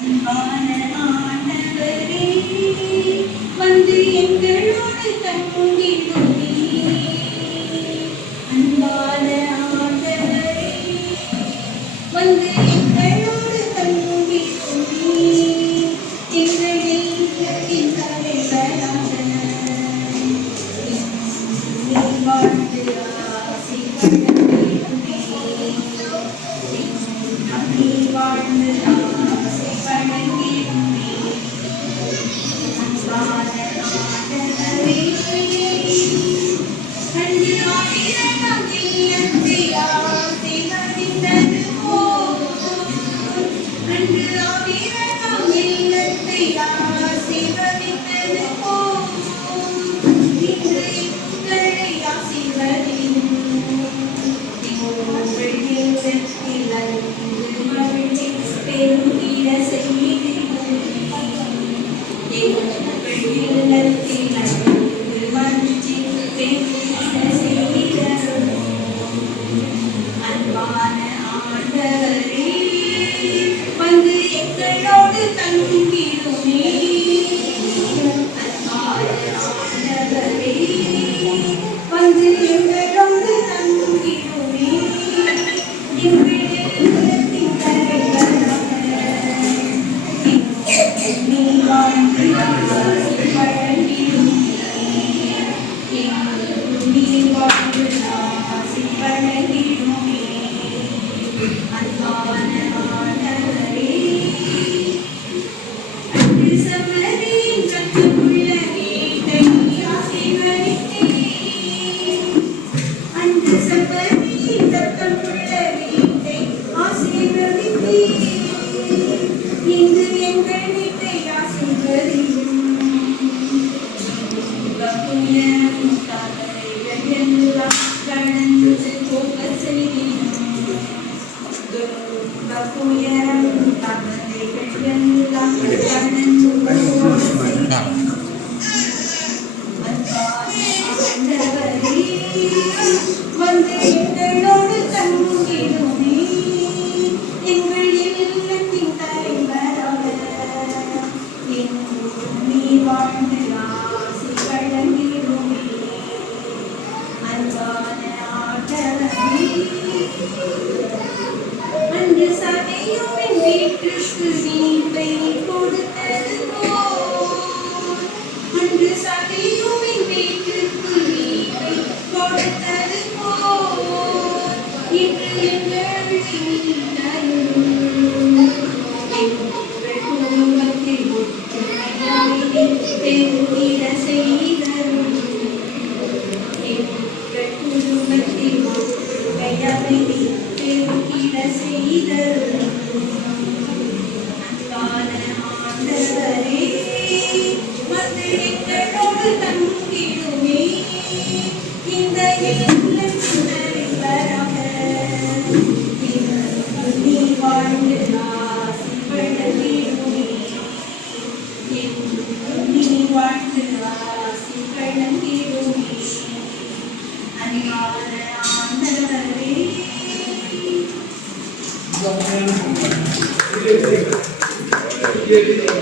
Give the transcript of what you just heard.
அன்பான ஆண்டவரே, வந்து எங்களோடு தங்கிடுமே. அன்பான ஆண்டவரே, வந்து எங்களோடு தங்கிடுமே. எங்கள் இல்லத்தின் தலைவராக நீர் வாழ்ந்து ஆசி வழங்கிடுமே. நீர் வாழ்ந்து ஆசி வழங்கிடுமே. அன்பான ஆண்டவரே, அன்று ஆயிரம் இல்லத்தை ஆசீர்வதித்தது போல், அன்று ஆயிரம் இல்லத்தை ஆசீர்வதித்தது போல், இன்று எங்களை ஆசீர்வதியும். எங்கள் இல்லத்தில் அன்பு மகிழ்ச்சி பெருகிட செய்திடுமே. எங்கள் இல்லத்தில் அன்பு மகிழ்ச்சி பெருகிட செய்திடுமே. அன்பான ஆண்டவரே, வந்து எங்களோடு தங்கிடுமே. அன்பான ஆண்டவரே, வந்து எங்களோடு தங்கிடுமே. எங்கள் இல்லத்தின் தலைவராக நீர் வாழ்ந்து ஆசி வழங்கிடுமே. நீர் வாழ்ந்து ஆசி வழங்கிடுமே. அன்பான ஆண்டவரே, அன்று சமரின் ரத்தமுள்ள வீட்டை ஆசீர்வதித்தீர். அன்று சமரின் ரத்தமுள்ள வீட்டை ஆசீர்வதித்தீர். இன்று எங்கள் வீட்டை ஆசீர்வதியும். உலகுயரும் தடைகள் எல்லாம் கடந்து போக செய்திடும். உலகுயரும் தடைகள் எல்லாம் கடந்து போக செய்திடும். அன்பான ஆண்டவரே, வந்து எங்களோடு தங்கிடுமே. எங்கள் இல்லத்தின் தலைவராக என்றும் நீர் வாழ்ந்து ஆசி வழங்கிடுமே. அன்பான ஆண்டவரே, அன்று சபையும் என் வீட்டிற்கு மீட்பை கொடுத்தது போல், அன்று சபையும் என் வீட்டிற்கு மீட்பை கொடுத்தது போல், இன்று எங்கள் வீட்டையும் எங்கள் குடும்பத்தில் ஒற்றுமையாய் பெருகிட செய்தருளும். எங்கள் குடும்பத்தில் ஒற்றுமையாய் பெருகிட செய்தருளும். அன்பான ஆண்டவரே, வந்து எங்களோடு தங்கிடுமே. இந்த இல்லத்தின் தலைவராக நீர் வாழ்ந்து ஆசி வழங்கிடுமே. நீர் வாழ்ந்து ஆசி வழங்கிடுமே. அன்பான ஆண்டவரே, Yeah.